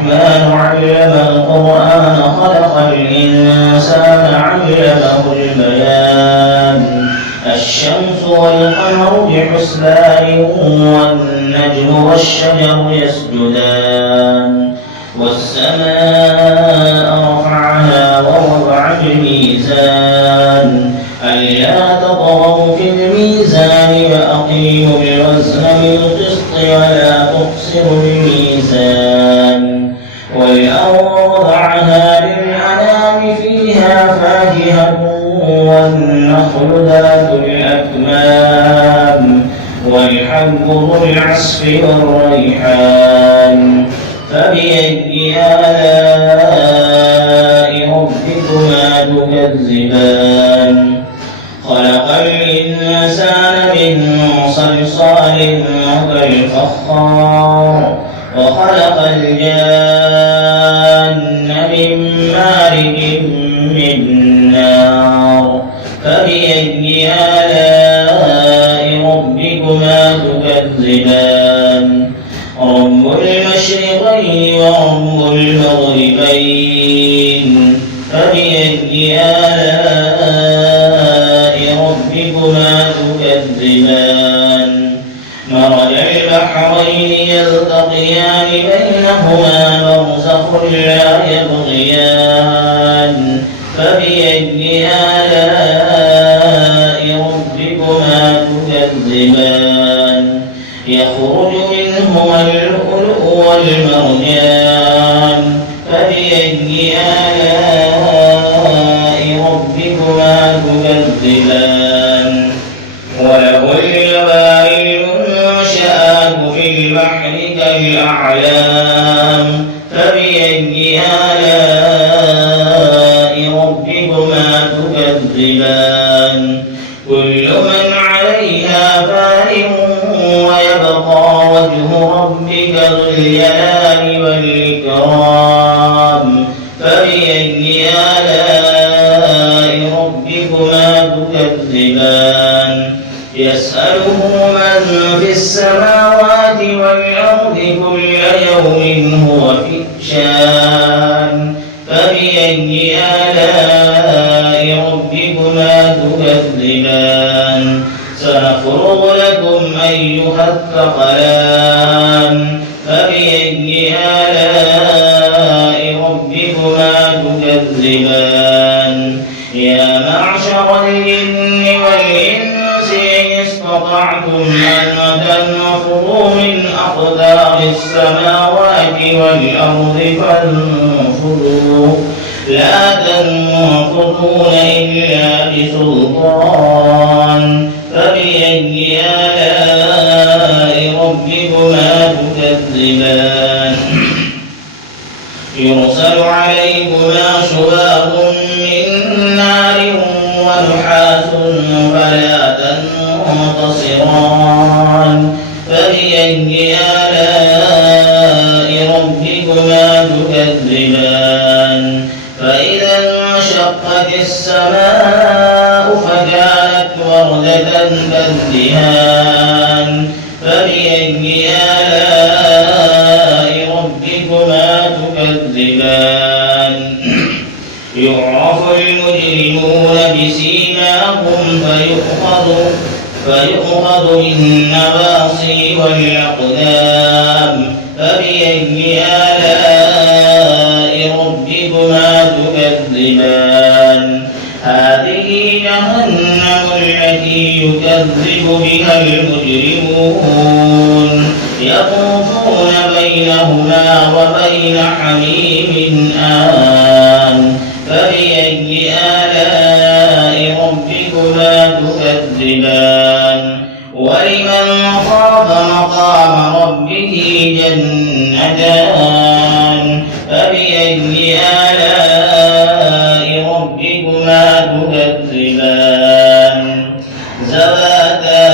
الرحمن علم القرآن خلق الإنسان علمه البيان الشمس والقمر بحسبان والنجم والشجر يسجدان والسماء رفعها ووضع الميزان ألا تطغوا في الميزان وأقيموا الوزن بالقسط ولا تخسروا الميزان والأرض وضعها للأنام فيها فاكهة والنخل ذات الأكمام والحب ذو العصف والريحان فبأي آلاء ربكما تكذبان خلق الإنسان من صلصال كالفخار وخلق الجان من مارج من نار فبأي آلاء ربكما تكذبان رب المشرقين ورب المغربين فبأي آلاء ربكما تكذبان مرج البحرين يلتقيان بينهما برزخ لا يبغيان فبأي آلاء ربكما تكذبان يخرج منهما اللؤلؤ والمرجان فبأي آلاء ربكما تكذبان وله الجوار المنشآت في البحر كالأعلام فبأي آلاء ربكما تكذبان كل من عليها فان ويبقى وجه ربك ذو الجلال والإكرام فبأي آلاء ربكما تكذبان يسأله من في السماوات والأرض كل يوم هو في شأن فبأي آلاء ربكما تكذبان سنفرغ لكم أيها الثقلان فبأي آلاء ربكما تكذبان يا معشر الجن والإنس إن استطعتم أن تنفذوا من أقدار السماوات والأرض فانفذوا لا تنفذون إلا بسلطان فبأي آلاء ربكما تكذبان يرسل عليكما شواظ من نار ونحاس فلا تنتصران فبأي آلاء ربكما تكذبان فإذا انشقت السماء فكانت وردة كالدهان فبأي آلاء ربكما تكذبان يعرف المجرمون بسيماهم فيؤخذ بالنواصي والأقدام فبأي آلاء ربكما تكذبان هذه جهنم التي يكذب بها المجرمون يطوفون بينهما وبين حميم آن فبأي آلاء ربكما تكذبان ولمن خاف مقام ربه جنتان فبأي آلاء ربكما تكذبان ذواتا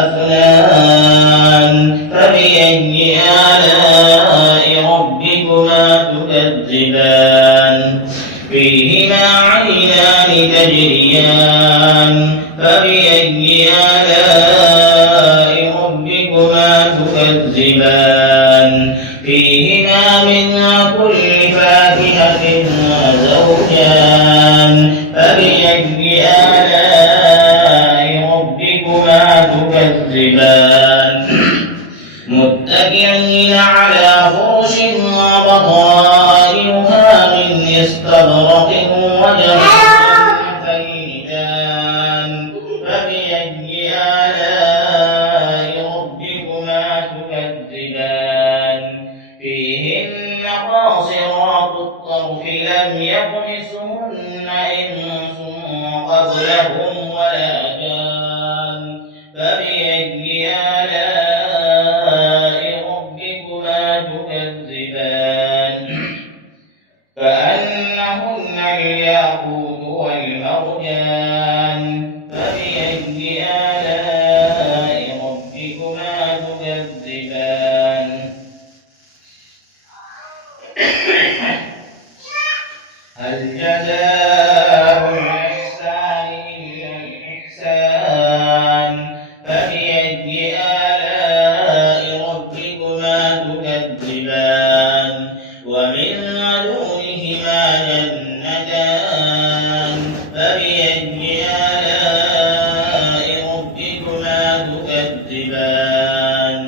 أفنان فبأي آلاء ربكما تكذبان فيهما عينان تجريان فبأي آلاء ربكما تكذبان فيهما من كل فاكهة زوجان فبأي آلاء ربكما تكذبان متكئين على فرش وبطائنها من استبرق وجنتين فبأي آلاء ربكما تكذبان فيهن قاصرات الطرف لم يطمثهن إنس قبلهم ولا جان فبأي آلاء ربكما تكذبان كأنهن الياقوت والمرجان فبأي آلاء ربكما تكذبان هل جزاء الإحسان إلا الإحسان فبأي آلاء ربكما تكذبان ومن دونهما جنتان فبأي آلاء ربكما تكذبان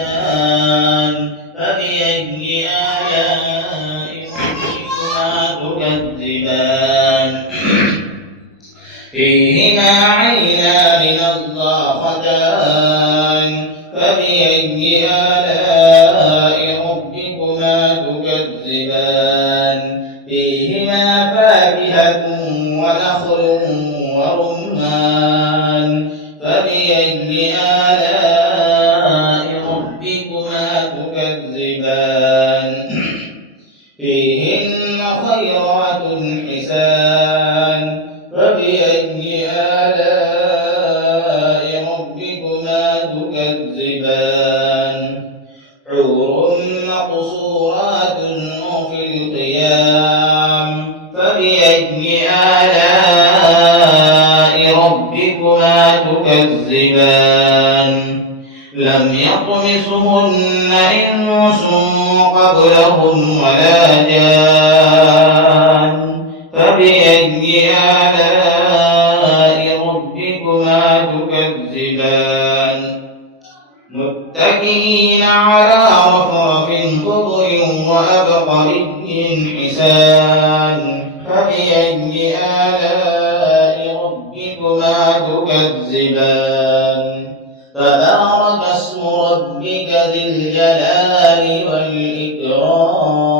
مدهامتان فبأي آلاء ربكما تكذبان فيهما عينان نضاختان فبأي آلاء ربكما تكذبان فيهما فاكهة ونخل ورمان فبأي آلاء ربكما تكذبان فيهن خيرات حسان فبأي آلاء ربكما تكذبان حور مقصورات في الخيام فبأي آلاء ربكما تكذبان لم يطمثهن إنس قبلهم ولا جان فبأي آلاء ربكما تكذبان متكئين على رفرف خضر وأبقري حسان فبأي آلاء ربكما تكذبان تبارك اسم ربك ذي الجلال والإكرام